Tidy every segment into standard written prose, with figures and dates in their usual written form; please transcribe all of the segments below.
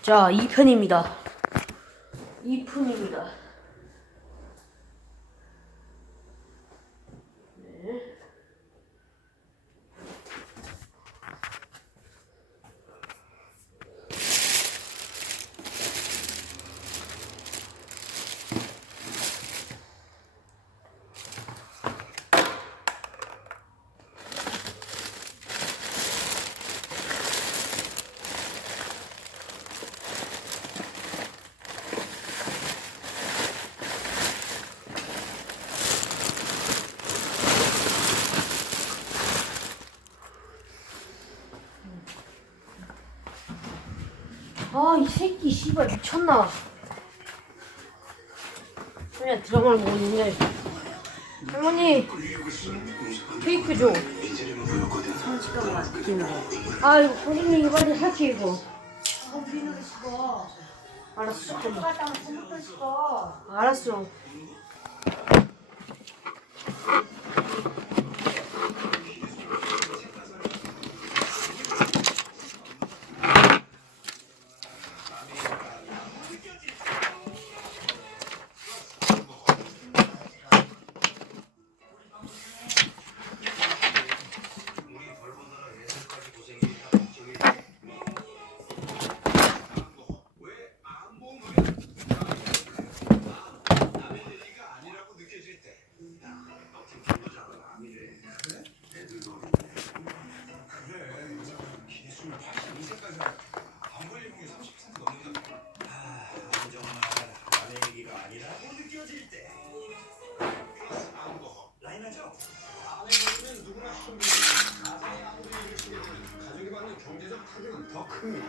자, 2편입니다. 2편입니다. 네. 아, 이 새끼 씨발 미쳤나? 그냥 드라마를 보고 있는데 할머니 케이크 줘. 아 이거 고객님 이거 빨리 할게 이거. 알았어. 알았어. 더 큽니다.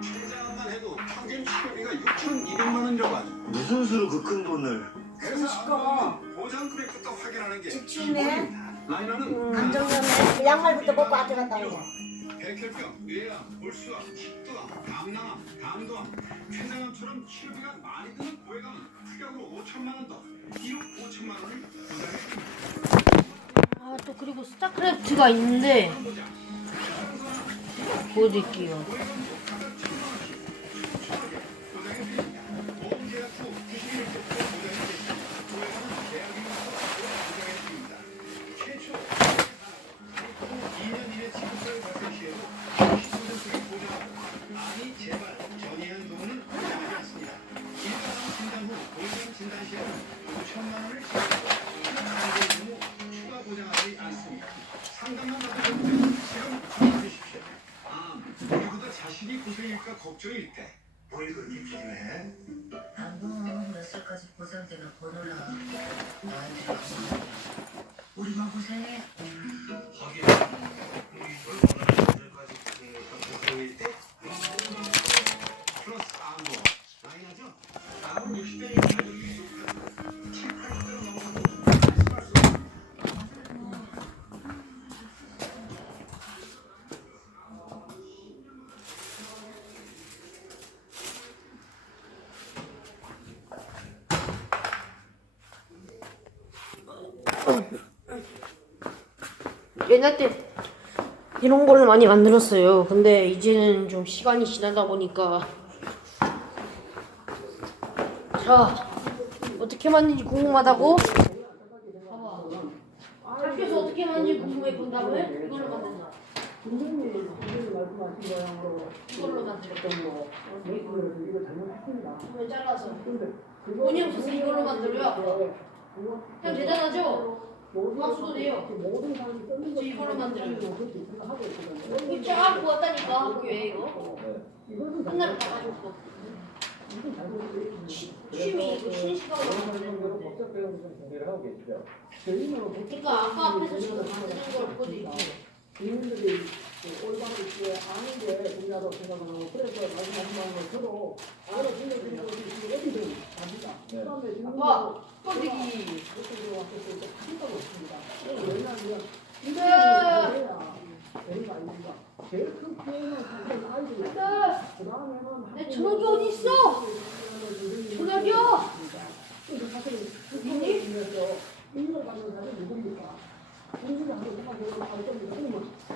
최저임금만 해도 평균 식료비가 6,200만 원 정도. 무슨 수로 그 큰 돈을? 그래서 보장 금액부터 확인하는 게 직진해. 기본입니다. 라인하는 안정감에 양말부터 벗고 앞에 갔다 오자. 백혈병, 뇌암, 골수암, 식도암, 감낭암, 담도암, 췌장암처럼 치료비가 많이 드는 고액암은 특약으로 5천만 원 더, 1억 5천만 원을 부담했습니다. 아 또 그리고 스타크래프트가 있는데 보여드릴게요. 자식이 고생일까 걱정일 때 뭘 그렇게 필요해? 안봉은 몇 살까지 보장되나 보노라. 나한테 우리만 고생해. 하긴 우리 결혼하는 날까지 고생일 때? 플러스 안보 라인하죠? 남은 60대의 가족이 7, 80대로 넘어가도 말씀할 수 없는 옛날 때 이런 걸 많이 만들었어요. 근데 이제는 좀 시간이 지나다 보니까 자 어떻게 만드는지 궁금하다고? 봐봐. 학교에서 어떻게 만드는지 궁금해 본다고 해? 이걸로 만든다. 이걸로 만들었던 거. 그러면 잘라서. 돈이 없어서 이걸로 만들어요. 그냥 대단하죠? 박수도 돼요. 저 이걸로 만들어요. 이거 쫙 구웠다니까 학교에 이거. 끝나러 다 가져올 취미 이거 쉬는 시간으로 만드는 건데. 그러니까 아까 앞에서 지금 만드는 걸 보여드릴게요. 국민들이 올바른 게 아는 게 중요하다고 생각하고 그래서 말씀하신 건 저도 알아듣는 것이 어디든 답니다. 그다음에 아빠 꼴리기. 그쪽에 와서 또 한다고 했습니다. 왜냐하면 네. 이해야 되는 거 아닙니까? 제일 큰 피해는 사실 아이들이 그 다음에는 내 전화기 어디 있어? 전화기요. 그래서 사실 그 피해를 인해서 인정받는 사람이 누굽니까? 분실이 안 되고 할 겁니다. 그러면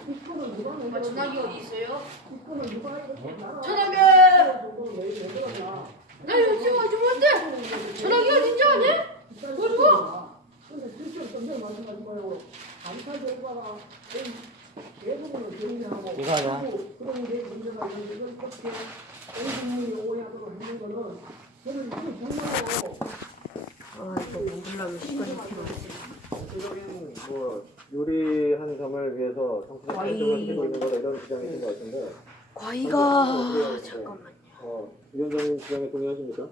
이 건을 누가 엄마 전화기 어디 있어요? 이 건을 누가 이렇게 전화기! 내거나 나 요즘 아주 못해. 전화기 어딘지 아니? 뭐 줘? 근데 실제로 선생님 말씀하신 거예요. 감사 결과가 대부분을 정리하고 이거 하자. 그런 게 문제가 있는데 이걸 그렇게 온주민이 오해하도록 하는 거는 저는 이게 정말로 아 이거 먹으려면 시간이 필요하지. 전체적인 뭐 요리하는 점을 위해서 정치적 발전을 쓰고 있는 거다 이런 주장이신 것 같은데 과이가 잠깐만요. 위원장님 주장에 동의하십니까?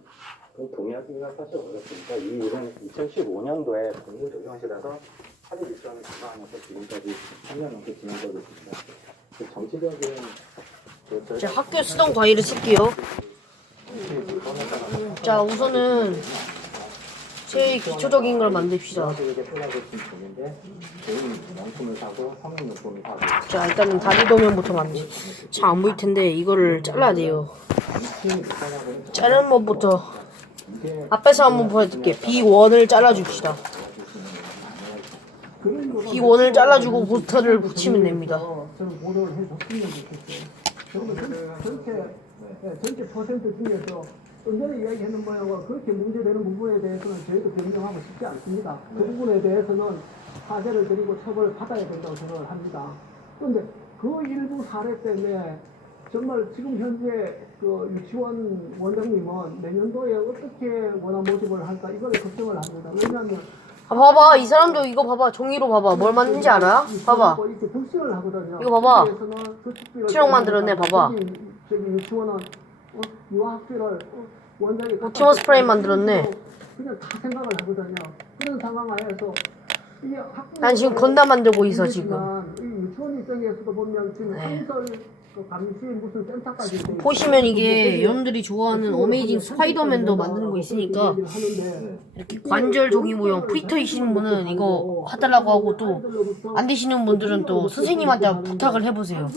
동의하기가 사실 어렵습니다. 이 일은 2015년도에 공무 조정실에서 사립 일정을 강화하면서 지금까지 3년 넘게 진행되고 있습니다. 그 정치적인 자 학교 수동 과일을 쓸게요. 자 우선은 제일 기초적인 걸 만듭시다. 이게 필요하고 있는데 개인 명품을 사고 성인용품을 사고 자 일단은 다리 도면부터 만들. 잘 안 보일 텐데 이거를 잘라야 돼요. 자르는 법부터 앞에서 한번 보여드릴게. B1을 잘라줍시다. B1을 잘라주고 보스터를 붙이면 됩니다. 저는 보도를 해줬으면 좋겠어요. 그러면 전체 퍼센트 중에서 좀 전에 이야기했는 모양과 그렇게 문제되는 부분에 대해서는 저희도 변경하고 싶지 않습니다. 그 부분에 대해서는 사죄를 드리고 처벌을 받아야 된다고 생각을 합니다. 그런데 그 일부 사례 때문에 정말 지금 현재 그 유치원 원장님은 내년도에 어떻게 원화 모집을 할까 이걸 걱정을 합니다. 왜냐하면 아 봐봐 이 사람도 이거 봐봐 종이로 봐봐 뭘 만든지 알아? 봐봐 이렇게 득실을 하거든요. 이거 봐봐. 거기에서는 그 특비를 트럭 만들었네, 봐봐. 저기 유치원은 유아학비를 원장이 옵티머스 프레임 만들었네. 그냥 다 생각을 하거든요. 그런 상황 하에서 이게 학부 난 지금 건담 만들고 있어 지금. 이 유치원 입장에서도 보면 지금 네. 한설 그 감시 무슨 센터까지 돼 있고 보시면 이게 여러분들이 좋아하는 어메이징 스파이더맨도 만드는 거 있으니까 그렇게 얘기를 하는데 이렇게 관절 종이 모형 프리터이시는 분은 이거 해달라고 하고 또 안 되시는 분들은 또 선생님한테 부탁을 해보세요.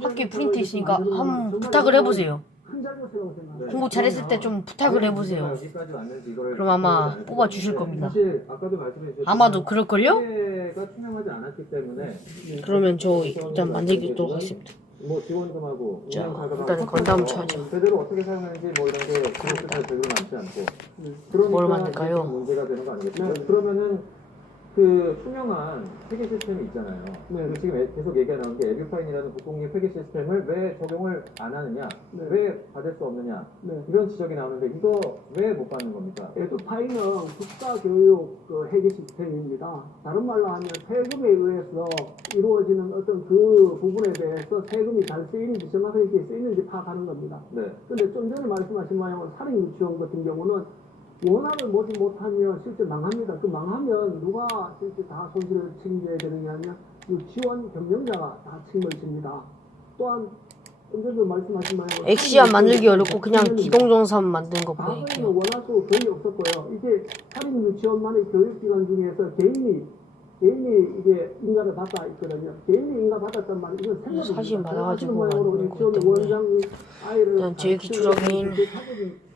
학교에 프린트 있으니까 한번 부탁을 해보세요. 공부 잘했을 때 좀 부탁을 해보세요. 여기까지 왔는지 이거를 그럼 아마 뽑아주실 겁니다. 사실 아까도 말씀해 주셨지만 아마도 그럴걸요? 가 투명하지 않았기 때문에 그러면 저 일단 만들도록 하겠습니다. 뭐 지원금하고 자, 운영자금하고 일단은 건담 쳐야죠. 제대로 어떻게 사용하는지 뭐 이런 게 기록부터 제대로 남지 않고 그러니까 뭘 만들까요? 좀 문제가 되는 거 아니겠어요? 그러면은 그 투명한 회계 시스템이 있잖아요. 그 지금 계속 얘기가 나오는 게 에듀파인이라는 국공립 회계 시스템을 왜 적용을 안 하느냐, 왜 받을 수 없느냐 이런 지적이 나오는데 이거 왜 못 받는 겁니까? 에듀파이는 국가교육 그 회계 시스템입니다. 다른 말로 하면 세금에 의해서 이루어지는 어떤 그 부분에 대해서 세금이 잘 쓰이는지 정확하게 쓰이는지 파악하는 겁니다. 그런데 좀 전에 말씀하신 모양은 사립유치원 같은 경우는 원화를 모집 못하면 실제 망합니다. 그 망하면 누가 실제 다 손실을 책임져야 되느냐 하면 유치원 경영자가 다 책임을 집니다. 또한 좀 전에 말씀하신 모양은 엑시안 만들기 어렵고 그냥 기동정산 만드는 거 과거에는 보여요. 원화도 거의 없었고요. 이게 사립 유치원만의 교육기관 중에서 개인이 이게 인가를 받아 있거든요. 개인이 인가 받았단 말이에요. 이건 생각이 사진 받아가지고 모양으로 만든 유치원 거기 때문에 원장이 아이를 일단 제일 기초적인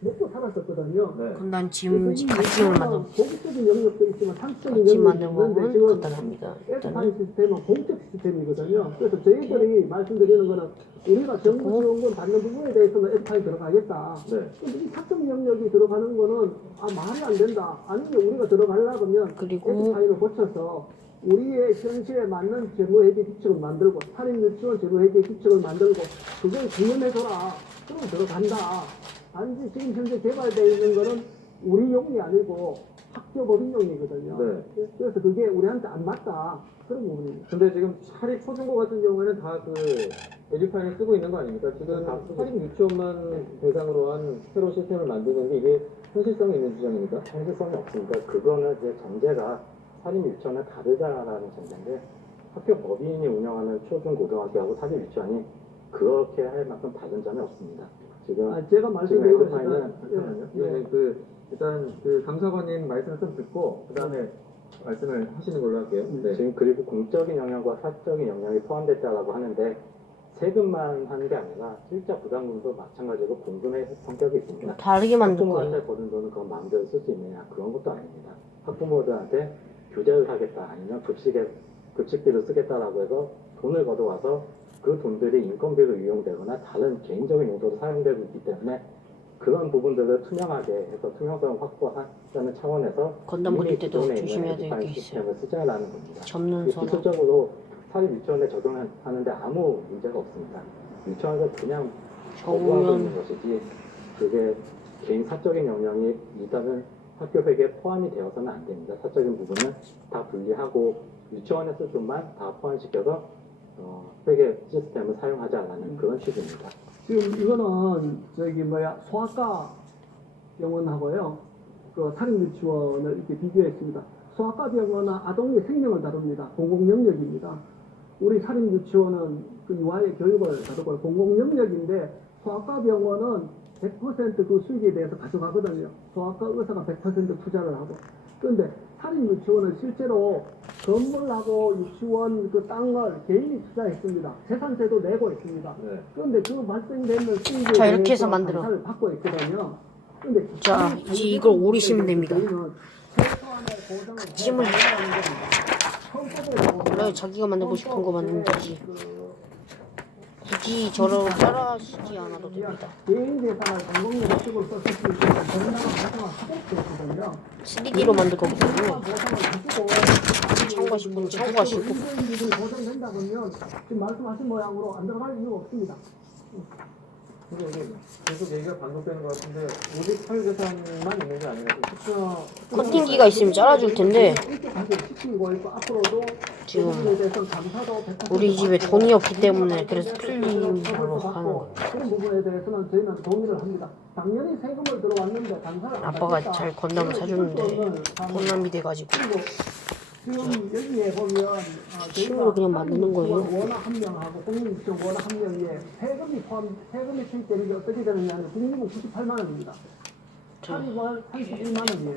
먹고 살았었거든요. 건담 짐 갓짐을 만들고 공적인 영역도 있지만 상식적인 갓짐 영역도 만든 있는데 거는 지금 간단합니다. 에듀파이 일단은 시스템은 공적 시스템이거든요. 그래서 저희들이 말씀드리는 거는 우리가 정부 지원금 받는 부분에 대해서는 에듀파이 들어가겠다. 근데 이 사적 영역이 들어가는 거는 말이 안 된다. 아니면 우리가 들어가려면 그리고 에듀파이를 고쳐서 우리의 현실에 맞는 제도회계 규칙을 만들고 사립유치원 제도회계 규칙을 만들고 그걸 구현해줘라. 그럼 들어간다. 단지 지금 현재 개발되어 있는 거는 우리용이 아니고 학교 법인용이거든요. 그래서 그게 우리한테 안 맞다. 그런 부분입니다. 근데 지금 사립 초중고 같은 경우에는 다 그 에듀파인을 쓰고 있는 거 아닙니까? 지금 사립 유치원만 대상으로 한 새로운 시스템을 만드는데 이게 현실성이 있는 주장입니까? 현실성이 없으니까 그거는 이제 전제가 사립 유치원은 다르다라는 전제인데 학교 법인이 운영하는 초중 고등학교하고 사립 유치원이 그렇게 할 만큼 다른 점이 없습니다. 지금 제가 말씀드린 에듀파인은 일단 그 감사관님 말씀을 좀 듣고 그 다음에 말씀을 하시는 걸로 할게요. 지금 그리고 공적인 영역과 사적인 영역이 포함됐다라고 하는데 세금만 하는 게 아니라 실자 부담금도 마찬가지로 공금의 성격이 있습니다. 다르게 만들 거예요. 학부모한테 버는 돈은 그건 마음대로 쓸 수 있느냐 그런 것도 아닙니다. 학부모들한테 교재를 사겠다 아니면 급식비를 쓰겠다라고 해서 돈을 걷어와서 그 돈들이 인건비로 이용되거나 다른 개인적인 용도로 사용되고 있기 때문에 그런 부분들을 투명하게 해서 투명성을 확보하자는 차원에서 건담 그릴 때도 기존에 있는 조심해야 될 게 에듀파인 있어요. 시스템을 쓰자라는 겁니다. 접는 선호. 기술적으로 사립 유치원에 적용하는데 아무 문제가 없습니다. 유치원에서 그냥 거부하고 적으면 있는 것이지 그게 개인 사적인 영역이 일단은 학교 회계에 포함이 되어서는 안 됩니다. 사적인 부분은 다 분리하고 유치원에 쓸 돈만 다 포함시켜서 회계 시스템을 사용하자라는 그런 취지입니다. 지금 이거는 소아과 병원하고요, 그 사립유치원을 이렇게 비교했습니다. 소아과 병원은 아동의 생명을 다룹니다. 공공영역입니다. 우리 사립유치원은 그 유아의 교육을 다루고 공공영역인데 소아과 병원은 100% 그 수익에 대해서 가져가거든요. 소아과 의사가 100% 투자를 하고. 그런데 사립유치원은 실제로 건물하고 유치원 그 땅을 개인이 투자했습니다. 재산세도 내고 있습니다. 네. 그런데 그 발생되는 수익에 자, 이렇게 대해서 해서 만들어. 감사를 받고 있거든요. 근데 자, 이제 이걸 오리시면 됩니다. 찜을 원래 자기가 만들고 싶은 거 만들면 되지. 굳이 저를 따라하시지 않아도 됩니다. 개인 재산을 공공의 목적으로 썼을 수 있는 정당한 보상을 하도록 되거든요. 3D로 만들 거기 때문에 참고하실 분은 참고하시고. 보장된다면 지금 말씀하신 모양으로 안 들어갈 이유가 없습니다. 근데 이게 계속 얘기가 반복되는 것 같은데 오직 사유재산만 있는 게 아니라 커팅기가 있으면 잘라줄 텐데 지금 우리 집에 돈이 없기 때문에 그래서 필름으로 하는 거예요. 그런 부분에 대해서는 저희는 동의를 합니다. 당연히 세금을 들어왔는데 감사를 안 아빠가 받겠다. 잘 건담을 사주는데 건담이 돼가지고 지금 여기에 보면 힘으로 그냥 만드는 거예요. 원화 한 명하고 국민유치원 원화 한 명에 세금이 투입되는 게 어떻게 되느냐면 국민은 98만 원입니다. 사립은 31만 원이에요.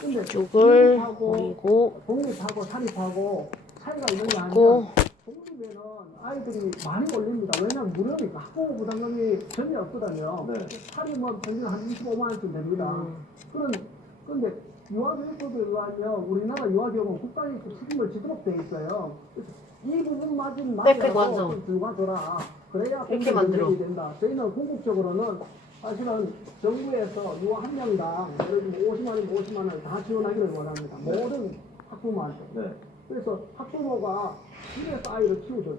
근데 이쪽을 공립하고 그리고 사립하고 차이가 있는 게 고 아니라 공립에는 아이들이 많이 올립니다. 왜냐하면 무료니까 학부모 부담금이 전혀 없거든요. 네. 사립은 평균 한 25만 원쯤 됩니다. 그런데 유아교육법에 의하면 우리나라 유아교육은 국가의 책임을 지도록 돼 있어요. 이 부분만 빽빽 완성. 들어가줘라. 그래야 이렇게 만들어. 된다. 저희는 궁극적으로는 사실은 정부에서 유아 한 명당 예를 들면 50만 원, 50만 원 다 지원하기를 원합니다. 네. 모든 학부모한테. 네. 그래서 학부모가 집에서 아이를 키우죠.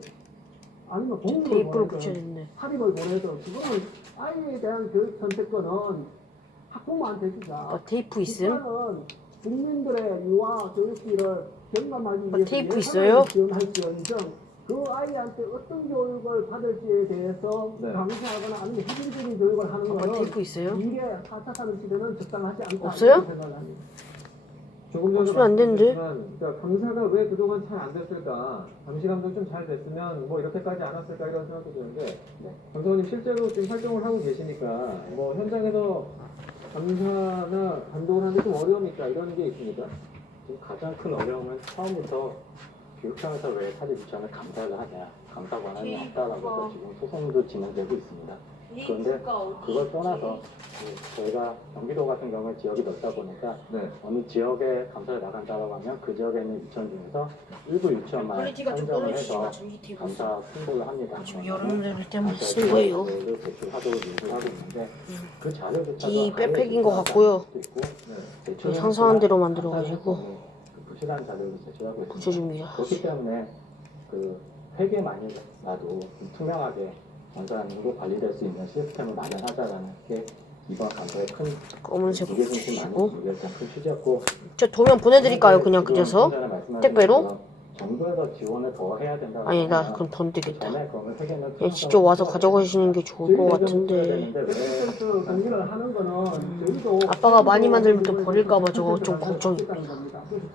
아니면 공부를 테이프를 보내든 붙여야 되는데 사립을 보내든 그거는 아이에 대한 교육 선택권은 학부모한테 주자. 테이프 있음? 국가는 국민들의 유아 교육비를 경감하기 위해서 테이프 있어요? 지원할지언정 그 아이한테 어떤 교육을 받을지에 대해서 네. 강제하거나 아니면 희생적인 교육을 하는 아빠 것은 테이프 있어요? 미래 4차 산업시대는 적당하지 않다. 없어요? 이렇게 생각을 합니다. 조금 전에 없으면 안 되는데? 말씀드렸지만, 그러니까 강사가 왜 그동안 잘 안 됐을까? 감시감도 좀 잘 됐으면 뭐 이렇게까지 안 왔을까 이런 생각도 드는데 강사님 실제로 지금 활동을 하고 계시니까 뭐 현장에서 감사나 감독을 하는데 좀 어려움이 있다 이런 게 있습니까? 지금 가장 큰 어려움은 처음부터 교육청에서 왜 사립 유치원을 감사를 하냐, 감사 권한이 없다라고 해서 지금 소송도 진행되고 있습니다. 그런데 그걸 떠나서 저희가 경기도 같은 경우에 지역이 넓다 보니까 네. 어느 지역에 감사를 나간다고 하면 그 지역에 있는 유치원 중에서 일부 유치원만 퀄리티가 좀 선정을 떨어지지만 해서 전기 테이프 감사 승부를 합니다. 지금 여러분들 때문에 쓴 거예요. 자료를 제출하도록 요구를 하고 있는데 그 자료조차도 이 아예 백팩인 것 제출하지 같고요. 않을 수도 있고, 제출은 상상한 대로 그냥 만들어가지고 그 부실한 자료를 제출하고 있습니다. 붙여줍니다. 그렇기 때문에 그 회계만이라도 투명하게 원산으로 관리될 수 있는 시스템을 마련하자라는 게 이번 감사의 큰 검은색 무게중심 아닌 붙이시고 무게중 큰 취지였고 저 도면 보내드릴까요? 그냥 그래서 택배로? 정부에서 지원을 더 해야 된다. 아니 나 그럼 돈 되겠다. 전에 그러면 회계는 그냥 직접 와서 가져가시는 게 좋을 것 같은데 그 경기를 하는 거는 저희도 아빠가 많이 만들면 또 버릴까봐 저거 좀 걱정입니다.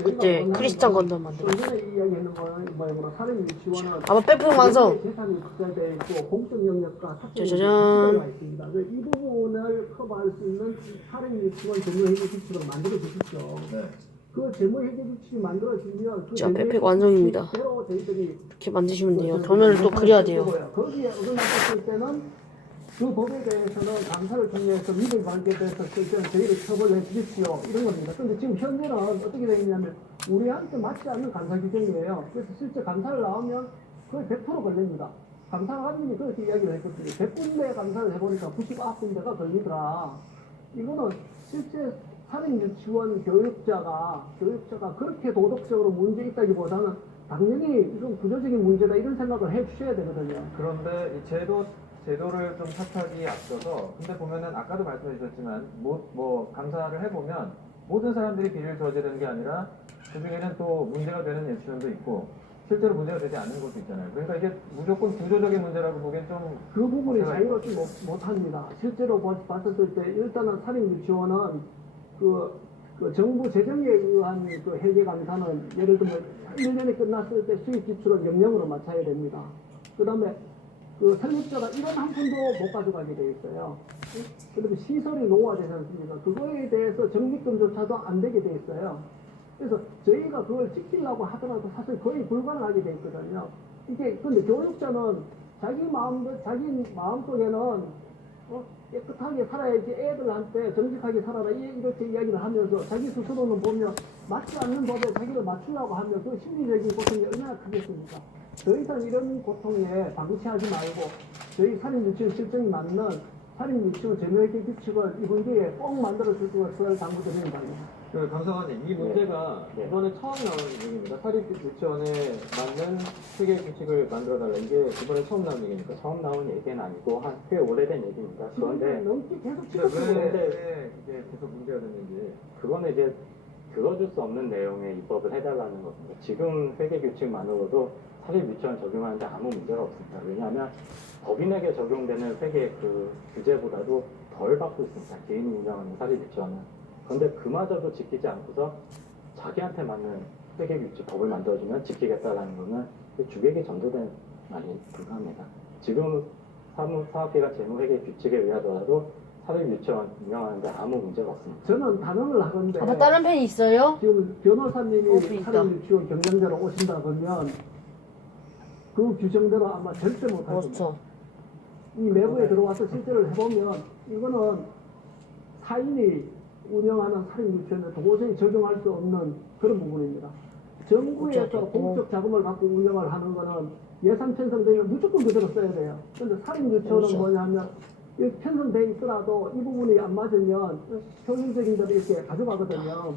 그때 크리스탄 건담 만들어. 전에 이야기하는 거는 뭐냐면 사립 유치원은 아빠 백팩 완성. 재산이 국가돼 있고 공적 영역과 짜자잔. 가 있습니다. 이 부분을 커버할 수 있는 사립 유치원 재무회계 규칙을 만들어 주십시오. 네. 그 재무회계 규칙이 만들어지면 그 자, 백팩 완성입니다. 저희들이 이렇게 만드시면 돼요. 도면을 또 그려야 돼요. 거기에 어긋났을 때는 그 법에 대해서는 감사를 통해서 위법 관계돼서 실제로 저희를 처벌해 주십시오 이런 겁니다. 그런데 지금 현재는 어떻게 되어 있냐면 우리한테 맞지 않는 감사 규정이에요. 그래서 실제 감사를 나오면 거의 100% 걸립니다. 감사관님이 그렇게 이야기를 했거든요. 100군데 감사를 해보니까 99군데가 걸리더라. 이거는 실제 사립유치원 교육자가 그렇게 도덕적으로 문제 있다기보다는 당연히 이건 구조적인 문제다 이런 생각을 해주셔야 되거든요. 그런데 이 제도를 좀 탓하기 앞서서 근데 보면은 아까도 말씀해 주셨지만 뭐 감사를 해보면 모든 사람들이 비리를 저지르는 게 아니라 그중에는 또 문제가 되는 유치원도 있고 실제로 문제가 되지 않는 것도 있잖아요. 그러니까 이게 무조건 구조적인 문제라고 보기엔 좀 그 부분이 자유롭지 못합니다. 실제로 봤었을 때 일단은 사립유치원은 그 정부 재정에 의한 그 회계 감사는 예를 들면 1년이 끝났을 때 수익 지출을 0으로 맞춰야 됩니다. 그 다음에 그 설립자가 1원 한 푼도 못 가져가게 돼 있어요. 그다음에 시설이 노후화되지 않습니까? 그거에 대해서 적립금조차도 안 되게 돼 있어요. 그래서 저희가 그걸 지키려고 하더라도 사실 거의 불가능하게 돼 있거든요. 이게 근데 교육자는 자기 마음속에는 깨끗하게 살아야지 애들한테 정직하게 살아라 이렇게 이야기를 하면서 자기 스스로는 보면 맞지 않는 법에 자기를 맞추려고 하면 그 심리적인 고통이 얼마나 크겠습니까? 더 이상 이런 고통에 방치하지 말고 저희 사립유치원 실정이 맞는 사립유치원 재무회계 규칙을 이번 기회에 꼭 만들어줄 것을 당부드리는 바입니다. 그 감사관님, 이 문제가 이번에 처음 나온 얘기입니다. 사립유치원에 맞는 회계 규칙을 만들어달라. 이게 이번에 처음 나온 얘기입니까? 처음 나온 얘기는 아니고 꽤 오래된 얘기입니다. 그런데 넘게 계속 왜 이게 계속 문제가 됐는지. 그거는 이제 들어줄 수 없는 내용의 입법을 해달라는 겁니다. 지금 회계 규칙만으로도 사립유치원 적용하는데 아무 문제가 없습니다. 왜냐하면 법인에게 적용되는 회계 그 규제보다도 덜 받고 있습니다. 개인이 운영하는 사립유치원은. 그런데 그마저도 지키지 않고서 자기한테 맞는 회계 규칙 법을 만들어주면 지키겠다라는 것은 주객이 전도된 말이 불가합니다. 지금 사업계가 재무회계 규칙에 의하더라도 사립유치원 운영하는데 아무 문제가 없습니다. 저는 단언을 하건데 아, 다른 펜 있어요? 지금 변호사님이 있다. 사립유치원 경영자로 오신다 그러면 그 규정대로 아마 절대 못할 겁니다. 그렇죠. 이 내부에 들어와서 실제를 해보면 이거는 사인이 운영하는 사립유치원에 도저히 적용할 수 없는 그런 부분입니다. 정부에서 공적 자금을 갖고 운영을 하는 거는 예산 편성되면 무조건 그대로 써야 돼요. 근데 사립유치원은 뭐냐면 편성돼 있더라도 이 부분이 안 맞으면 효율적인 데로 이렇게 가져가거든요.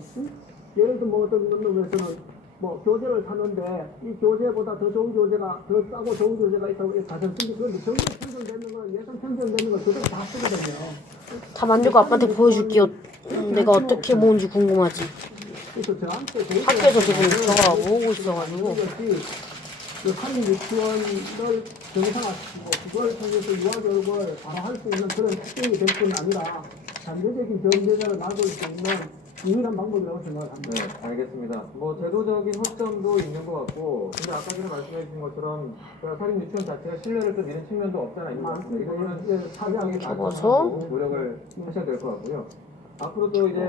예를 들면 어떤 놈에서는 뭐 교재를 사는데 이 교재보다 더 좋은 교재가 더 싸고 좋은 교재가 있다고 가정 쓰기 그런데 정부 편성되는 건 예산 편성되는 건 그대로 다 쓰거든요. 다 만들고 아빠한테 보여줄게요. 내가 어떻게 모은지 궁금하지. 그래서 저한테 학교에서 지금 저거 모으고 있어가지고. 그 사립유치원을 정상화시키고 그걸 통해서 유아교육을 바로 할 수 있는 그런 특징이 될 뿐 아니라 잠재적인 경제자를 막을 수 있는 유일한 방법이라고 생각합니다. 네, 알겠습니다. 뭐 제도적인 허점도 있는 것 같고, 근데 아까 전에 말씀해 주신 것처럼 사립유치원 자체가 신뢰를 좀 잃은 측면도 없잖아 있는 것 같습니다. 이거는 사장이 접어서 노력을 하셔야 될 것 같고요. 앞으로 또 이제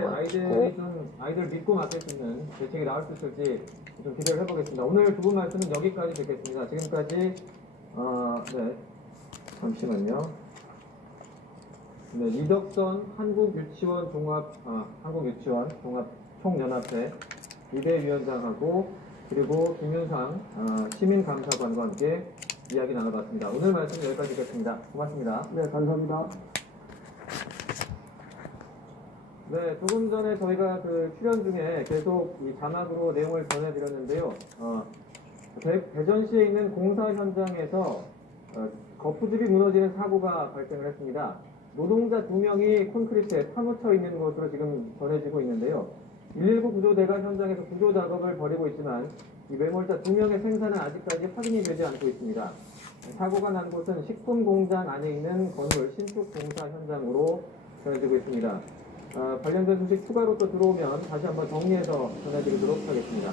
아이들 믿고 맡길 수 있는 대책이 나올 수 있을지 좀 기대를 해보겠습니다. 오늘 두 분 말씀은 여기까지 듣겠습니다. 지금까지 네, 잠시만요. 네, 이덕선 한국유치원 종합총연합회 이대위원장하고 그리고 김윤상 시민감사관과 함께 이야기 나눠봤습니다. 오늘 말씀 여기까지 듣겠습니다. 고맙습니다. 네, 감사합니다. 네, 조금 전에 저희가 그 출연 중에 계속 이 자막으로 내용을 전해드렸는데요. 대전시에 있는 공사 현장에서 거푸집이 무너지는 사고가 발생을 했습니다. 노동자 2명이 콘크리트에 파묻혀 있는 것으로 지금 전해지고 있는데요. 119 구조대가 현장에서 구조 작업을 벌이고 있지만 이 매몰자 2명의 생사는 아직까지 확인이 되지 않고 있습니다. 사고가 난 곳은 식품 공장 안에 있는 건물 신축 공사 현장으로 전해지고 있습니다. 관련된 소식 추가로 또 들어오면 다시 한번 정리해서 전해드리도록 하겠습니다.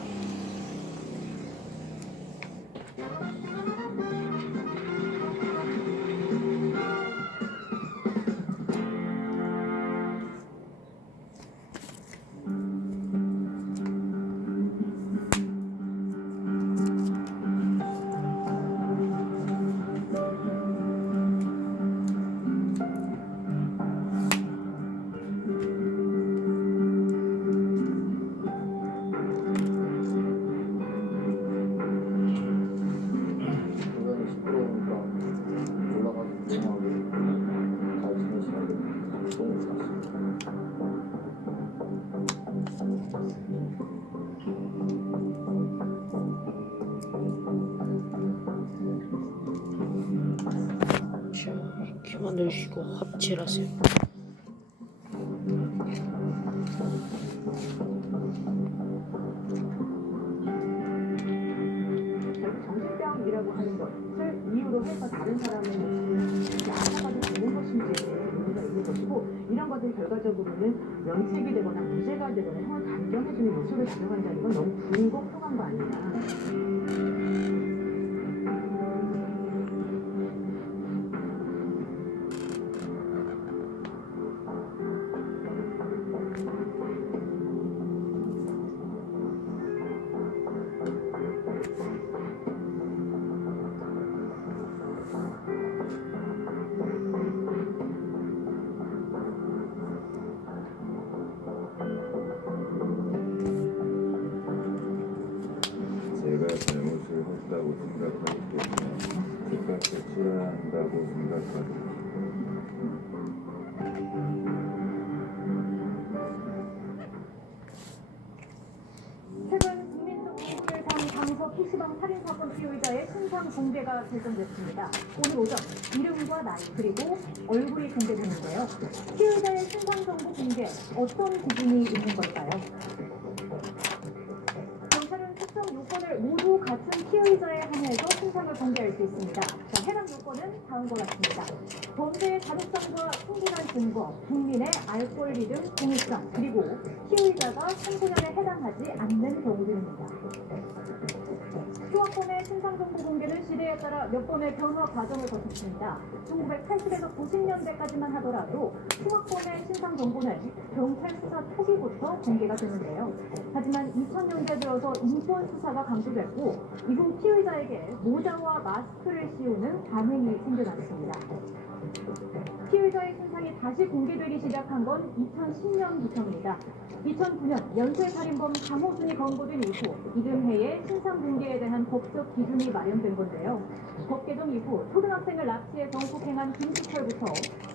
받으시고 합체하세요. 정신병이라고 하는 것을 이유로 해서 다른 사람을 앓아가도 되는 것인지 문제가 있는 것이고, 이런 것들이 결과적으로는 면책이 되거나 무죄가 되거나 형을 감경해주는 요소를 가져간다는 건 너무 불공평한 거 아니냐. 제가 잘못을 했다고 생각하기 때문에 뒷값을 치러야 한다고 생각합니다. 최근 국민정보를 당 강서 PC방 살인사건 피의자의 신상 공개가 결정됐습니다. 오늘 오전 이름과 나이 그리고 얼굴이 공개되는데요. 피의자의 신상 정보 공개, 어떤 기준이 있는 걸까요? 경찰은 특정 요건을 모두 갖춘 피의자에 한해서 신상을 공개할 수 있습니다. 자, 해당 요건은 다음과 같습니다. 범죄의 가능성과 충분한 증거, 국민의 알 권리 등 공익성, 그리고 피의자가 청소년에 해당하지 않는 경우 등입니다. 휴학범의 신상정보 공개는 시대에 따라 몇 번의 변화 과정을 거쳤습니다. 1980에서 90년대까지만 하더라도 휴학범의 신상정보는 경찰 수사 초기부터 공개가 되는데요. 하지만 2000년대 들어서 인권 수사가 강조됐고, 이후 피의자에게 모자와 마스크를 씌우는 반응이 생겨났습니다. 피의자의 신상이 다시 공개되기 시작한 건 2010년부터입니다. 2009년 연쇄살인범 강호준이 검거된 이후 이듬해에 신상 공개에 대한 법적 기준이 마련된 건데요. 법 개정 이후 초등학생을 납치해 정폭행한 김수철부터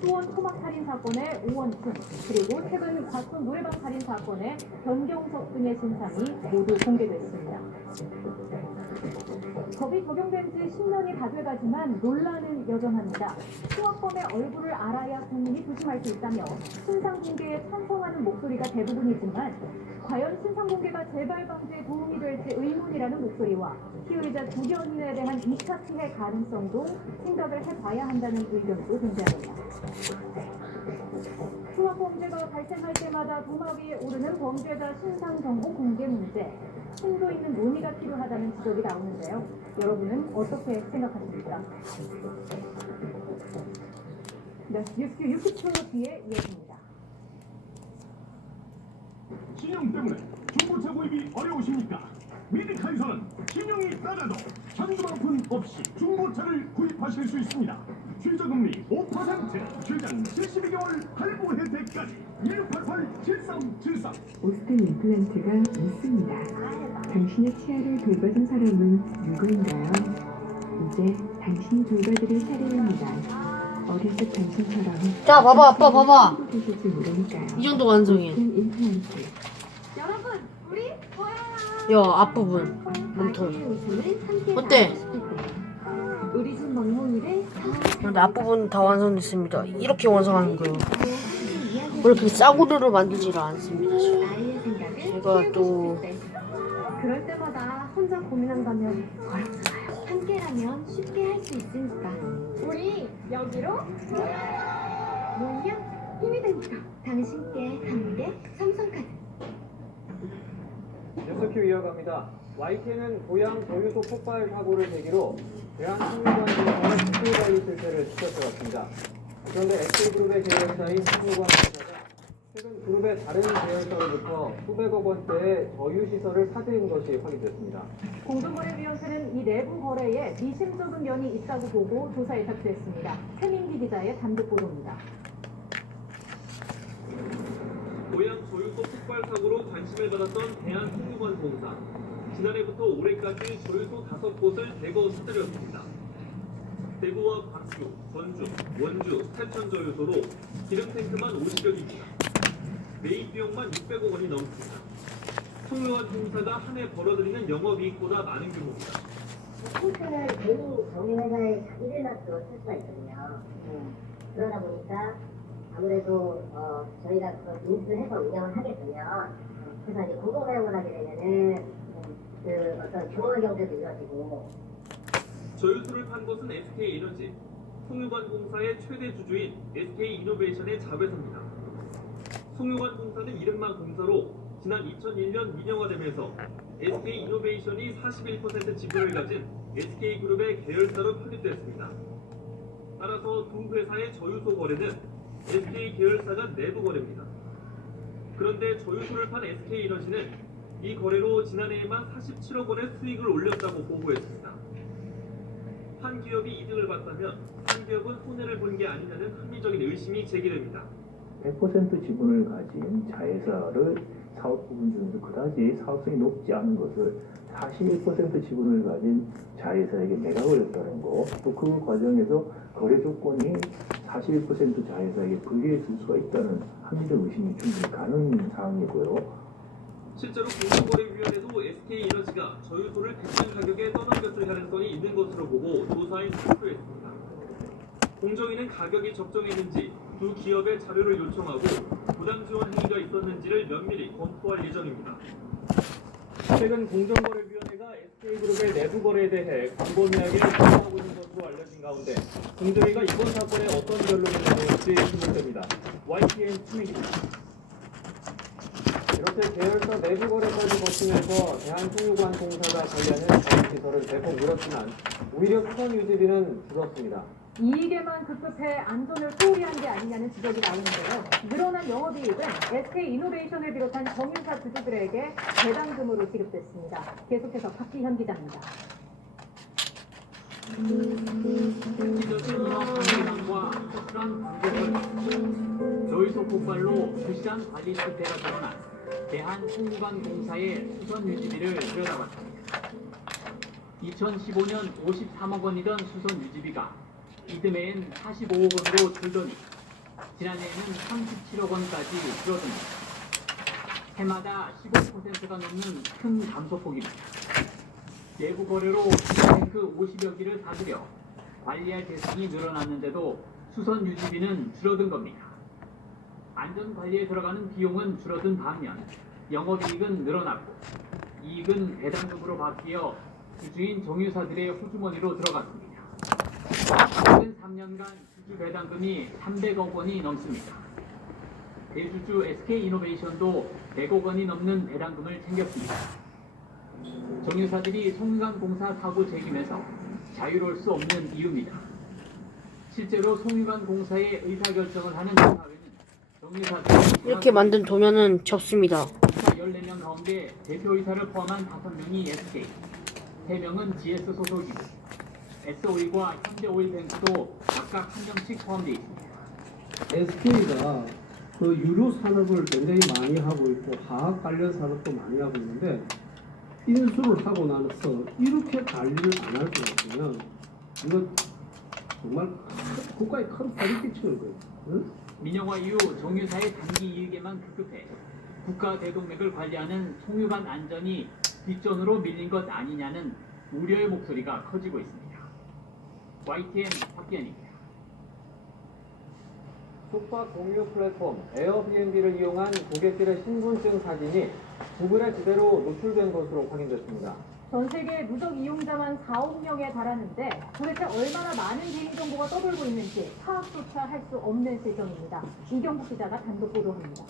수원 토막살인 사건의 오원순, 그리고 최근 과천 노래방 살인 사건의 변경석 등의 신상이 모두 공개됐습니다. 법이 적용된 지 10년이 다 돼가지만 논란은 여전합니다. 휴학범의 얼굴을 알아야 국민이 조심할 수 있다며 신상 공개에 찬성하는 목소리가 대부분이지만, 과연 신상 공개가 재발 방지에 도움이 될지 의문이라는 목소리와 피의자 주변인에 대한 2차 피해 가능성도 생각을 해봐야 한다는 의견도 존재합니다. 휴학범죄가 발생할 때마다 도마 위에 오르는 범죄자 신상 정보 공개 문제. 심도 있는 논의가 필요하다는 지적이 나오는데요. 여러분은 어떻게 생각하십니까? 네, 뉴스 60초 뒤에 이어집니다. 신용 때문에 중고차 구입이 어려우십니까? 미드카에서는 신용이 낮아도 현금환품 없이 중고차를 구입하실 수 있습니다. 최저금리 5%, 최장 72개월 할부 혜택까지 1688-7373. 오스템 임플란트가 있습니다. 당신의 치아를 돌봐준 사람은 누구인가요? 이제 당신이 돌봐드릴 차례입니다. 어렸을 당신처럼 자, 봐봐, 아빠 봐봐. 되실지 모르니까요. 이 정도 완성이야. 오스템 임플란트. 여러분, 우리 야, 앞부분 몸통. 어때? 우리 집 멍멍이를 근데 앞부분 다 완성됐습니다. 이렇게 완성하는 거예요. 그렇게 싸구려로 만들지를 않습니다. 제가 또 그럴 때마다 혼자 고민한다면 어렵잖아요. 함께라면 쉽게 할 수 있으니까. 우리 여기로 모이면 힘이 되니까. 당신께 함께 삼성카드. 뉴스큐 이어갑니다. YK는 고양 조유소 폭발 사고를 계기로 대한통일관에서 특별 관리 실태를 지켜왔습니다. 그런데 SK그룹의 계열사인 통일관에서가 최근 그룹의 다른 계열사로부터 수백억 원대의 저유시설을 사들인 것이 확인됐습니다. 공정거래위원회는 이 내부 거래에 미심쩍은 면이 있다고 보고 조사에 착수했습니다. 최민기 기자의 단독 보도입니다. 고양 조유소 폭발 사고로 관심을 받았던 대한통일관 공사. 지난해부터 올해까지 조유소 5곳을 대거 사들였습니다. 대구와 광주, 전주, 원주, 탄천 조유소로 기름 탱크만 50여 개입니다. 매입 비용만 600억 원이 넘습니다. 통일관 공사가 한 해 벌어들이는 영업이익보다 많은 규모입니다. 탱크는 개인 정유회사에 자기를 놔두고 쓸 수가 있거든요. 그러다 보니까 아무래도 저희가 그걸 인수해서 운영을 하게 되면 그래서 이제 공동사용을 하게 되면은 그 어떤 규모의 경제도 이루어지고. 저유소를 판 것은 SK에너지, 송유관공사의 최대 주주인 SK이노베이션의 자회사입니다. 송유관공사는 이른바 공사로 지난 2001년 민영화되면서 SK이노베이션이 41% 지분을 가진 SK그룹의 계열사로 편입됐습니다. 따라서 두 회사의 저유소 거래는 SK 계열사가 내부 거래입니다. 그런데 저유소를 판 SK에너지는 이 거래로 지난해에만 47억 원의 수익을 올렸다고 보고했습니다. 한 기업이 이득을 봤다면 한 기업은 손해를 본 게 아니냐는 합리적인 의심이 제기됩니다. 100% 지분을 가진 자회사를 사업 부분 중에서 그다지 사업성이 높지 않은 것을 41% 지분을 가진 자회사에게 매각을 했다는 거, 또 그 과정에서 거래 조건이 41% 자회사에게 불리해질 수가 있다는 합리적 의심이 충분히 가는 사항이고요. 실제로 공정거래위원회도 SK에너지가 저유소를 비싼 가격에 떠넘겼을 가능성이 있는 것으로 보고 조사에 착수했습니다. 공정위는 가격이 적정했는지 두 기업의 자료를 요청하고 부당 지원 행위가 있었는지를 면밀히 검토할 예정입니다. 최근 공정거래위원회가 SK그룹의 내부 거래에 대해 광범위하게 조사하고 있는 것으로 알려진 가운데 공정위가 이번 사건에 어떤 결론을 내놓을지 주목됩니다. YTN 추민입니다. 이렇게 계열사 내부 거래까지 거치면서 대한송유관공사가 관리하는 자율시설은 대폭 늘었지만 오히려 수선 유지비는 줄었습니다. 이익에만 급급해 안전을 소홀히 한 게 아니냐는 지적이 나오는데요. 늘어난 영업이익은 SK이노베이션을 비롯한 정유사 주주들에게 배당금으로 지급됐습니다. 계속해서 박기현 기자입니다. 상대방과 특수한 관계를 저유소 폭발로 부실한 관리 실태가 드러난 대한송유관공사의 수선 유지비를 들여다봤습니다. 2015년 53억 원이던 수선 유지비가 이듬해엔 45억 원으로 줄더니 지난해에는 37억 원까지 줄어듭니다. 해마다 15%가 넘는 큰 감소폭입니다. 내부 거래로 탱크 50여 기를 사들여 관리할 대상이 늘어났는데도 수선 유지비는 줄어든 겁니다. 안전 관리에 들어가는 비용은 줄어든 반면 영업이익은 늘어났고 이익은 배당금으로 바뀌어 주주인 정유사들의 호주머니로 들어갔습니다. 최근 3년간 주주 배당금이 300억 원이 넘습니다. 대주주 SK이노베이션도 100억 원이 넘는 배당금을 챙겼습니다. 정유사들이 송유관공사 사고 책임에서 자유로울 수 없는 이유입니다. 실제로 송유관공사의 의사결정을 하는 사회는 정유사들이 이렇게 만든 도면은 접습니다. 14명 가운데 대표이사를 포함한 5명이 SK, 3명은 GS 소속이고 S오일과 현대오일뱅크도 각각 1명씩 포함되어 있습니다. SK가 그 유료 산업을 굉장히 많이 하고 있고 화학 관련 산업도 많이 하고 있는데 인수를 하고 나서 이렇게 관리를 안 할 것 같으면 이거 정말 국가에 큰 파를 끼치는 거예요. 응? 민영화 이후 정유사의 단기 이익에만 급급해 국가 대동맥을 관리하는 송유관 안전이 뒷전으로 밀린 것 아니냐는 우려의 목소리가 커지고 있습니다. YTN 박기현입니다. 숙박 공유 플랫폼 에어비앤비를 이용한 고객들의 신분증 사진이 구글에 제대로 노출된 것으로 확인됐습니다. 전 세계 누적 이용자만 4억 명에 달하는데 도대체 얼마나 많은 개인정보가 떠돌고 있는지 파악조차 할 수 없는 실정입니다. 이경국 기자가 단독 보도합니다.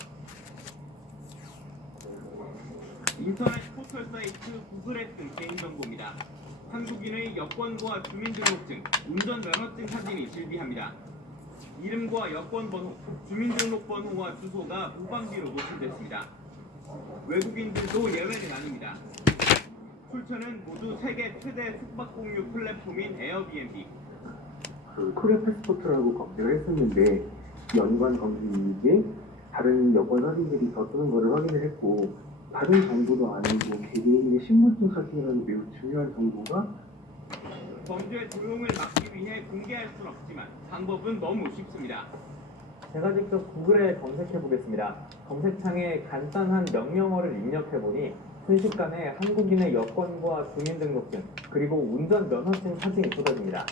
인터넷 포털 사이트 구글의 개인정보입니다. 한국인의 여권과 주민등록증, 운전면허증 사진이 즐비합니다. 이름과 여권번호, 주민등록번호와 주소가 무방비로 노출됐습니다. 외국인들도 예외는 아닙니다. 출처는 모두 세계 최대 숙박 공유 플랫폼인 에어비앤비. 코리아 패스포트라고 검색을 했었는데 연관 검색에 다른 여권 사진들이 더 뜨는 것을 확인을 했고 다른 정보도 아니고 개개인의 신분증 사진이라는 매우 중요한 정보가 범죄 조용을 막기 위해 공개할 수는 없지만 방법은 너무 쉽습니다. 제가 직접 구글에 검색해 보겠습니다. 검색창에 간단한 명령어를 입력해 보니 순식간에 한국인의 여권과 주민등록증 그리고 운전면허증 사진이 쏟아집니다.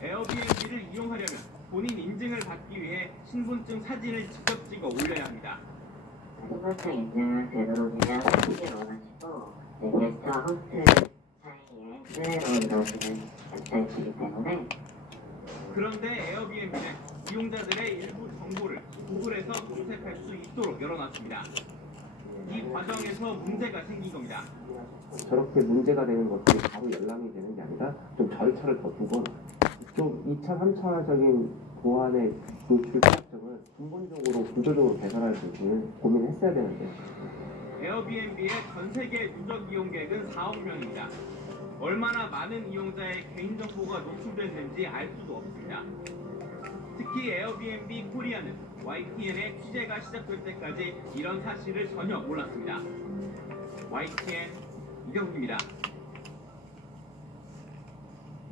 에어비앤비를 이용하려면 본인 인증을 받기 위해 신분증 사진을 직접 찍어 올려야 합니다. 신분증 인증을 되도록이면 하시길 원하시고 게스트와 호스트 사이에 신뢰로 이루어지는 웹사이트이기 때문에 그런데 에어비앤비는 이용자들의 일부 정보를 구글에서 검색할 수 있도록 열어놨습니다. 이 과정에서 문제가 생긴 겁니다. 저렇게 문제가 되는 것들이 바로 열람이 되는 게 아니라 좀 절차를 더 두거나 좀 2차, 3차적인 보안의 노출 피약점을 근본적으로 구조적으로 개선할 수 있는 고민을 했어야 되는데 에어비앤비의 전 세계 누적 이용객은 4억 명입니다. 얼마나 많은 이용자의 개인정보가 노출됐는지 알 수도 없습니다. 특히 에어비앤비 코리아는 YTN의 취재가 시작될 때까지 이런 사실을 전혀 몰랐습니다. YTN 이경훈입니다.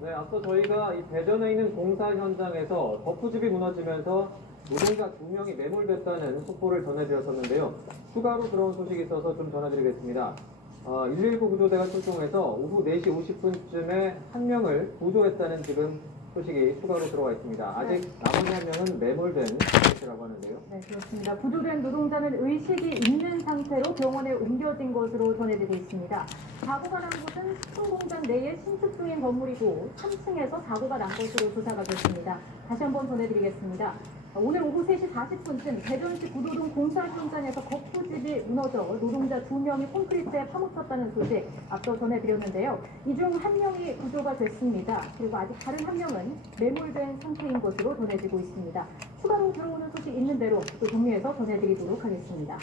네, 앞서 저희가 이 대전에 있는 공사 현장에서 덮부집이 무너지면서 노동자 2명이 매몰됐다는 속보를 전해드렸었는데요. 추가로 들어온 소식이 있어서 좀 전해드리겠습니다. 119 구조대가 출동해서 오후 4시 50분쯤에 한 명을 구조했다는 지금 소식이 추가로 들어와 있습니다. 아직 나머지 한 명은 매몰된 상태라고 하는데요. 네, 그렇습니다. 구조된 노동자는 의식이 있는 상태로 병원에 옮겨진 것으로 전해지고 있습니다. 사고가 난 곳은 식품공장 내에 신축 중인 건물이고 3층에서 사고가 난 것으로 조사가 됐습니다. 다시 한번 전해드리겠습니다. 오늘 오후 3시 40분쯤 대전시 구도동 공사 현장에서 덮부집이 무너져 노동자 2명이 콘크리트에 파묻혔다는 소식 앞서 전해드렸는데요. 이 중 한 명이 구조가 됐습니다. 그리고 아직 다른 한 명은 매몰된 상태인 것으로 전해지고 있습니다. 추가로 들어오는 소식 있는 대로 또 정리해서 전해드리도록 하겠습니다.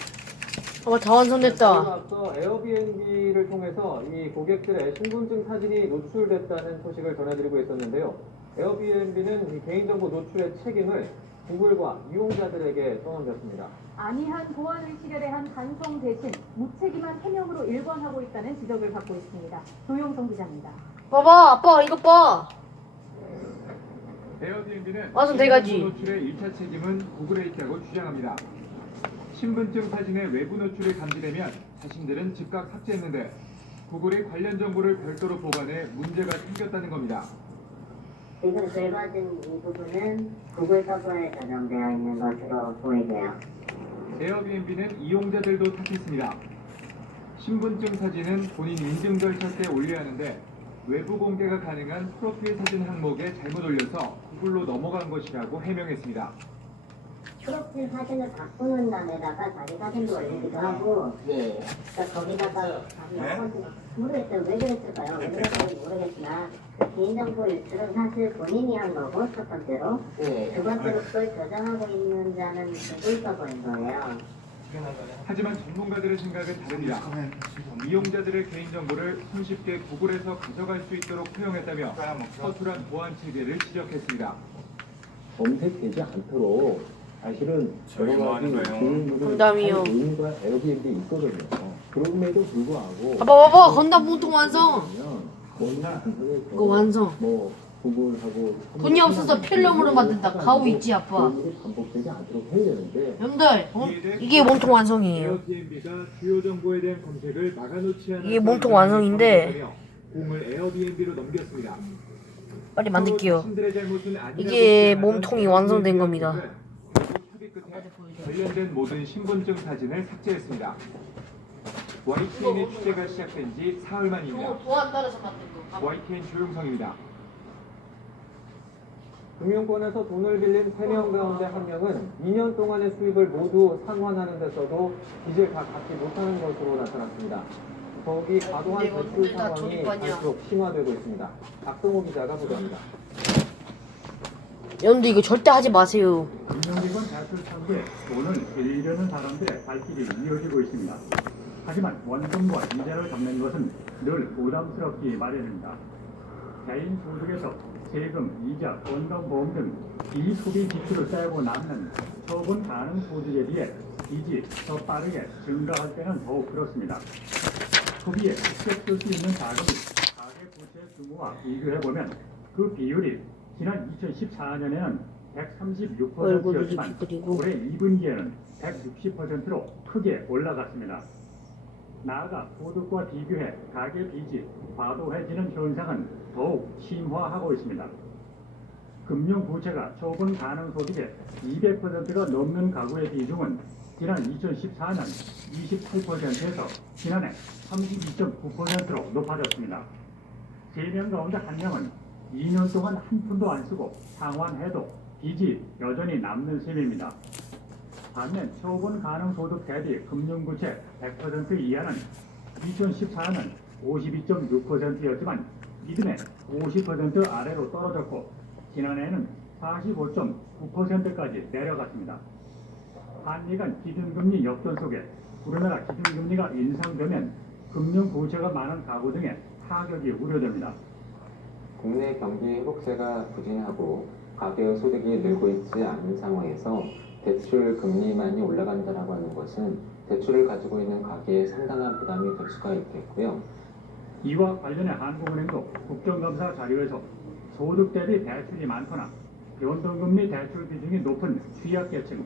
다 완성됐다. 앞서 에어비앤비를 통해서 이 고객들의 신분증 사진이 노출됐다는 소식을 전해드리고 있었는데요. 에어비앤비는 이 개인정보 노출의 책임을 구글과 이용자들에게 떠넘겼습니다. 안이한 보안 의식에 대한 반성 대신 무책임한 해명으로 일관하고 있다는 지적을 받고 있습니다. 조용성 기자입니다. 봐봐, 아빠 이거 봐. 에어비앤비는 완성돼가지. 노출의 1차 책임은 구글에 있다고 주장합니다. 신분증 사진의 외부 노출이 감지되면 자신들은 즉각 삭제했는데 구글이 관련 정보를 별도로 보관해 문제가 생겼다는 겁니다. 지금 결과된 이 부분은 구글 서버에 저장되어 있는 것으로 보이고요. 에어비앤비는 이용자들도 탓했습니다. 신분증 사진은 본인 인증 절차 때 올려야 하는데 외부 공개가 가능한 프로필 사진 항목에 잘못 올려서 구글로 넘어간 것이라고 해명했습니다. 프로필 사진을 바꾸는 다음에다가 자기 사진도 올리기도 하고 그러니까 거기다가 자기 어카운트 모르겠어요. 왜 그랬을까요? 왜 그랬을지 모르겠으나 개인정보 유출은 사실 본인이 한 거고 첫 번째로 두 번째로 그걸 저장하고 있는 자는 구글 서버인 거예요. 하지만 전문가들의 생각은 다릅니다. 이용자들의 개인정보를 손쉽게 구글에서 가져갈 수 있도록 허용했다며 허술한 보안 체계를 지적했습니다. 검색되지 않도록 사실은 여러 가지 건담이요. 의미가 에어비앤비에 있거든요. 그럼에도 불구하고 봐봐, 건담 몸통 완성. 이거 완성. 뭐 구글하고 돈이 없어서 필름으로 만든다. 가오 있지 아빠. 반복되지 않도록 해야 되는데 여러분들 이게 몸통 완성이에요. 에어비앤비가 주요 정보에 대한 검색을 막아놓지 않아 이게 몸통 완성인데 공을 에어비앤비로 넘겼습니다. 빨리 만들게요. 이게 몸통이 완성된 겁니다. 관련된 모든 신분증 사진을 삭제했습니다. YTN의 취재가 시작된 지 사흘 만입니다. 보안 따라서 만든 거. YTN 조용성입니다. 금융권에서 돈을 빌린 3명 가운데 1명은 2년 동안의 수입을 모두 상환하는 데서도 빚을 다 갚지 못하는 것으로 나타났습니다. 더욱이 과도한 대출 상황이 갈수록 심화되고 있습니다. 박성호 기자가 보도합니다. 여러분들 이거 절대 하지 마세요. 금융기관 대출 상대 돈을 빌리려는 사람들의 발길이 이어지고 있습니다. 하지만 원금과 이자를 갚는 것은 늘 부담스럽기 마련입니다. 개인 소득에서 세금, 이자, 건강보험 등 비소비 지출을 쌓고 남는 처분 가능 소득에 비해 빚이 더 빠르게 증가할 때는 더욱 그렇습니다. 소비에 직접 쓸 수 있는 자금이 가계부채 규모와 비교해보면 그 비율이 지난 2014년에는 136%였지만 올해 2분기에는 160%로 크게 올라갔습니다. 나아가 소득과 비교해 가계 빚이 과도해지는 현상은 더욱 심화하고 있습니다. 금융 부채가 처분 가능 소득의 200%가 넘는 가구의 비중은 지난 2014년 28%에서 지난해 32.9%로 높아졌습니다. 3명 가운데 1명은 2년 동안 한 푼도 안 쓰고 상환해도 빚이 여전히 남는 셈입니다. 반면 처분 가능 소득 대비 금융부채 100% 이하는 2014년 52.6%였지만 이듬해 50% 아래로 떨어졌고 지난해에는 45.9%까지 내려갔습니다. 한미 간 기준금리 역전 속에 우리나라 기준금리가 인상되면 금융부채가 많은 가구 등의 타격이 우려됩니다. 국내 경기 회복세가 부진하고 가계의 소득이 늘고 있지 않은 상황에서 대출 금리만이 올라간다라고 하는 것은 대출을 가지고 있는 가계에 상당한 부담이 될 수가 있겠고요. 이와 관련해 한국은행도 국정감사 자료에서 소득 대비 대출이 많거나 변동금리 대출 비중이 높은 취약계층,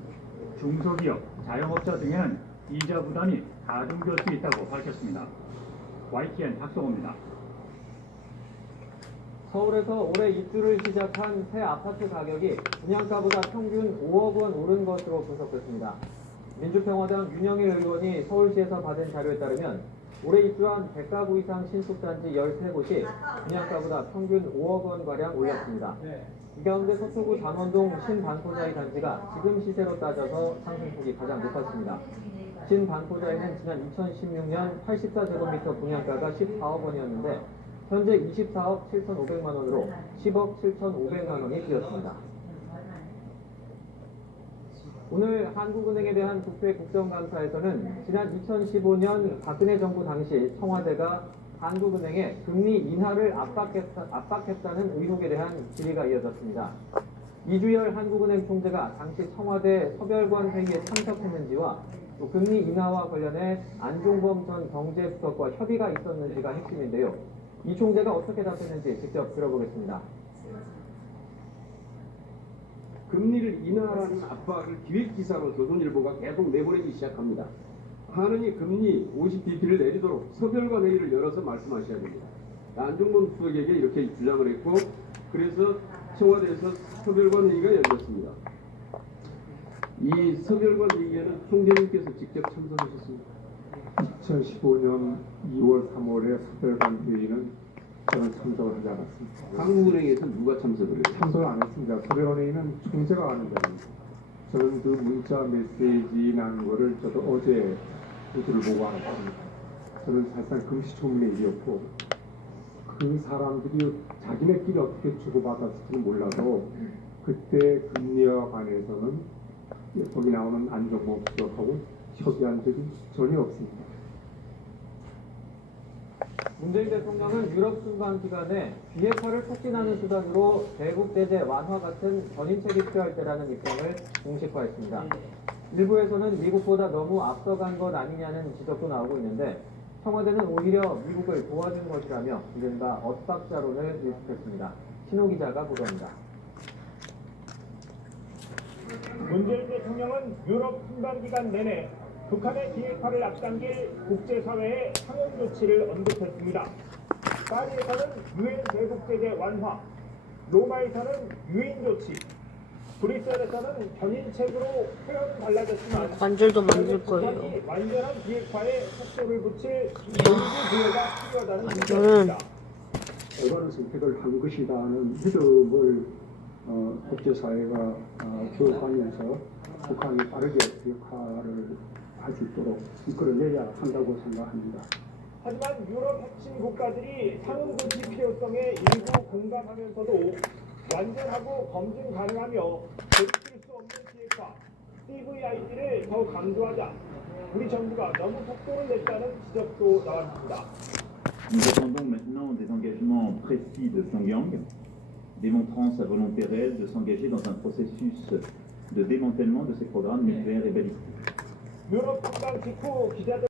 중소기업, 자영업자 등에는 이자 부담이 가중될 수 있다고 밝혔습니다. YTN 박성호입니다. 서울에서 올해 입주를 시작한 새 아파트 가격이 분양가보다 평균 5억 원 오른 것으로 분석됐습니다. 민주평화당 윤영일 의원이 서울시에서 받은 자료에 따르면 올해 입주한 100가구 이상 신축단지 13곳이 분양가보다 평균 5억 원가량 올랐습니다. 이 가운데 서초구 잠원동 신반포자이 단지가 지금 시세로 따져서 상승폭이 가장 높았습니다. 신반포자이는 지난 2016년 84제곱미터 분양가가 14억 원이었는데 현재 24억 7,500만 원으로 10억 7,500만 원이 뛰었습니다. 오늘 한국은행에 대한 국회 국정감사에서는 지난 2015년 박근혜 정부 당시 청와대가 한국은행에 금리 인하를 압박했다는 의혹에 대한 질의가 이어졌습니다. 이주열 한국은행 총재가 당시 청와대 서별관 회의에 참석했는지와 또 금리 인하와 관련해 안종범 전 경제부석과 협의가 있었는지가 핵심인데요. 이 총재가 어떻게 답했는지 직접 들어보겠습니다. 금리를 인하하라는 압박을 기획기사로 조선일보가 계속 내보내기 시작합니다. 하느니 금리 50bp를 내리도록 서별관 회의를 열어서 말씀하셔야 됩니다. 안종범 수석에게 이렇게 주장을 했고 그래서 청와대에서 서별관 회의가 열렸습니다. 이 서별관 회의에는 총재님께서 직접 참석하셨습니다. 2015년 2월, 3월에 서별관 회의는 저는 참석을 하지 않았습니다. 한국은행에서 누가 참석을 해요? 참석을 안 했습니다. 서별관 회의는 총재가 하는 자리입니다. 저는 그 문자 메시지 난 거를 저도 어제 뉴스를 보고 알았습니다. 저는 사실상 금시초문의 일이었고 그 사람들이 자기네끼리 어떻게 주고받았을지는 몰라도 그때 금리와 관해서는 거기 나오는 안종범 부석하고 협의한 적이 전혀 없습니다. 문재인 대통령은 유럽 순방 기간에 비핵화를 촉진하는 수단으로 대북 제재 완화 같은 전인책이 필요할 때라는 입장을 공식화했습니다. 일부에서는 미국보다 너무 앞서간 것 아니냐는 지적도 나오고 있는데 청와대는 오히려 미국을 도와준 것이라며 이른바 엇박자론을 일축했습니다. 신호 기자가 보도합니다. 문재인 대통령은 유럽 순방 기간 내내 북한의 비핵화를 앞당길 국제사회의 상응 조치를 언급했습니다. 파리에서는 유엔 대북 제재 완화, 로마에서는 유인 조치, 브뤼셀에서는 견인책으로 표현 달라졌지만 관절도 만들 거예요. 완전한 비핵화에 속도를 붙일 정부 부여가 필요하다는 관절은 올바른 선택을 한 것이라는 믿음을 국제사회가 교육하면서 북한이 빠르게 비핵화를 할 수 있도록 이끌어내야 한다고 생각합니다. 하지만 유럽 핵심 국가들이 상응 조치 필요성에 일부 공감하면서도 완전하고 검증 가능하며 되돌릴 수 없는 비핵화 CVID를 더 강조하자 우리 정부가 너무 속도를 냈다는 지적도 나왔습니다. Nous attendons maintenant des engagements précis de Pyongyang, démontrant sa volonté réelle de s'engager dans un processus de démantèlement de ses programmes nucléaires et balistiques. 유럽 순방 직후 기자들